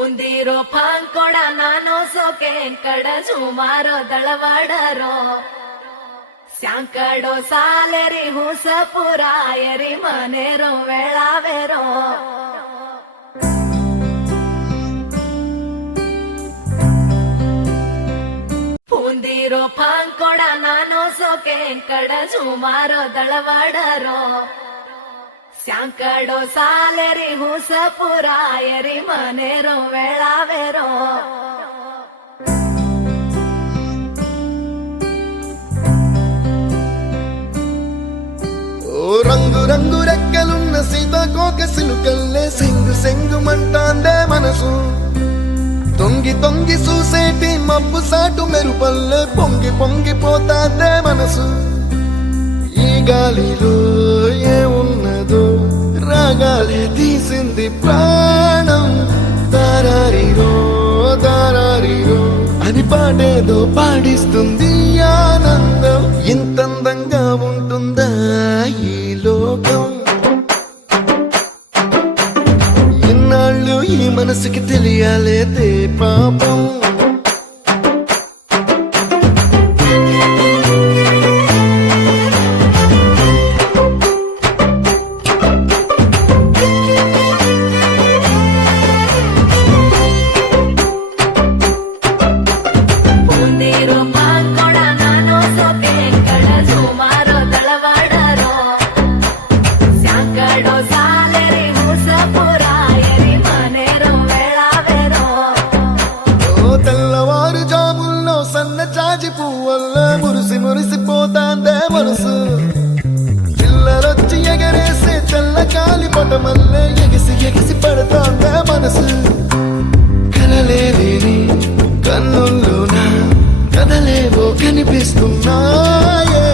ಪೂಂದಿರೋ ಪಾಂಕೊಡ ನಾನು ಸೋಕೆ ಕಡ ಸುಮಾರೋ ದಳವಾಡರೋ ಸ್ಯಾಂಕಡೋ ಸಾಲೆರಿ ಹುಸ ಪುರಾಯರಿ ಮನೆರೋ ವೇಳಾವೆರೋ ಪೂಂದಿರೋ ಪಾಂಕೊಡ ನಾನು ಸೋಕೆ ಕಡ ಸುಮಾರೋ ದಳವಾಡರೋ ಸ್ಯಾಂಕಡೋ ಸಾಲೆರಿ ಹುಸ ಪುರಾಯರಿ ಮನೆರೋ ವೇಳಾವೆರೋ ఓ రంగు రంగు రెక్కలున్న సీతాకోక సిలుకల్లే సెంగు సెంగుమంటాందే మనసు తొంగి తొంగి చూసేటి మబ్బు సాటు మెరుపల్లే పొంగి పొంగిపోతాందే మనసు ఈ గాలిలో ఏమున్నదో రాగాలే తీసింది ప్రాణం దారారిరో దారారిరో అని పాడేదో పాడిస్తుంది ఆనందం ఇంతందంగా ఉంటుందా ఈ లోకం ఇన్నాళ్ళు ఈ మనసుకి తెలియాలేదే పాపం పువ్వల్లా మురిసి మురిసిపోతాందే మనసు పిల్లలొచ్చి ఎగరేసే తెల్ల కాలి పటమల్లే ఎగిసి ఎగిసి పడతాందే మనసు కలలేని కన్నుల్లోన కదలేవో కనిపిస్తున్నాయే